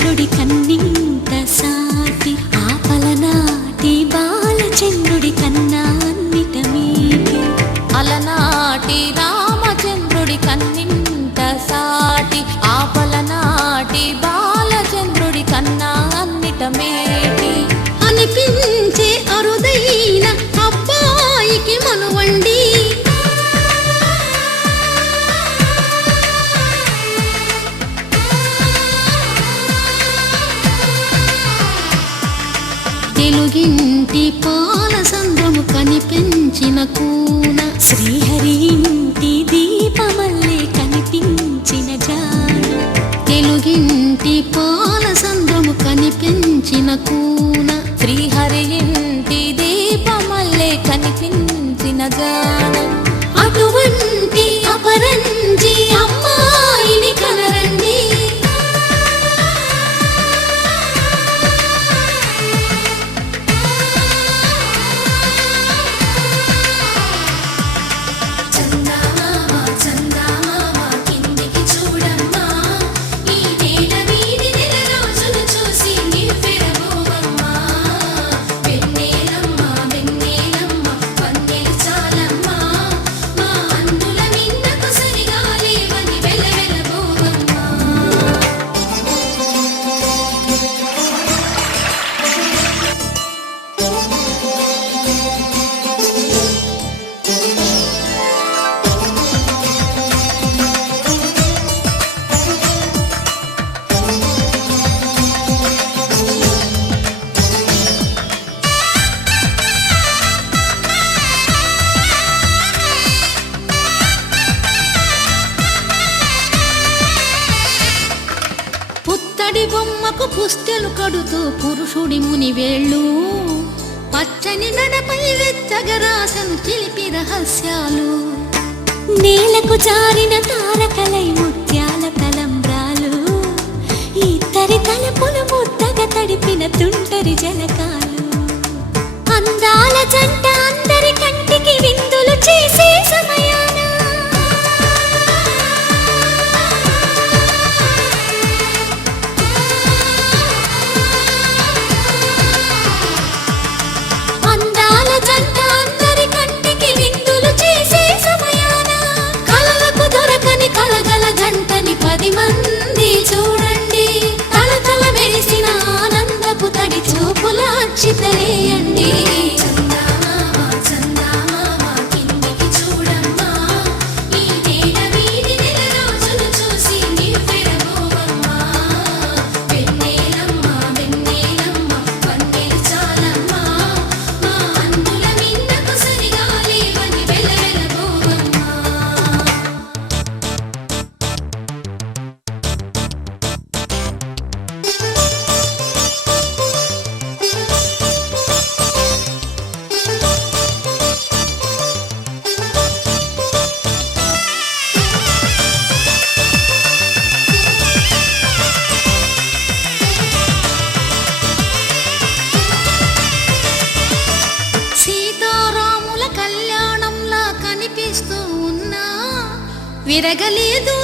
రామచంద్రుడి కన్నింత సాటి ఆపలనాటి బాలచంద్రుడి కన్నా అన్నిట మీటి అలనాటి రామచంద్రుడి కన్నింత సాటి ఆపలనాటి బాలచంద్రుడి కన్నా అన్నిట మేటి అనిపించే అరుదైన అబ్బాయికి మనువండి తెలుగింటి పాలసంద్రము కనిపించిన కూన శ్రీహరి ఇంటి దీపమల్లే కనిపించిన జాడ తెలుగింటి పాలసంద్రము కనిపించిన కూన శ్రీహరి ఇంటి దీపమల్లే కనిపించిన జాడ అటువంటి అపరంజి అమ్మాయిని కనరండి పుత్తడి బొమ్మకు పుస్తెలు కడుతూ పురుషుడి ముని వేళ్ళు పచ్చని నడపై వెచ్చగరాసను చిలిపి రహస్యాలు నేలకు జారిన తారకలై ముత్యాల తలంబ్రాలు ఇద్దరి తలపులు ముద్దగా తడిపిన తుంటరి జలకాలు అందాల జంట అందరి కంటికి విందులు చేసే సమయాన అందాల జంట అందరి కంటికి విందులు చేసే సమయాన కలలకు దొరకని కలగల జంటని 10 మంది చూడండి తలతల మెరిసిన ఆనందపు తడి చూపుల అచ్చితలేయండి విరగలేదు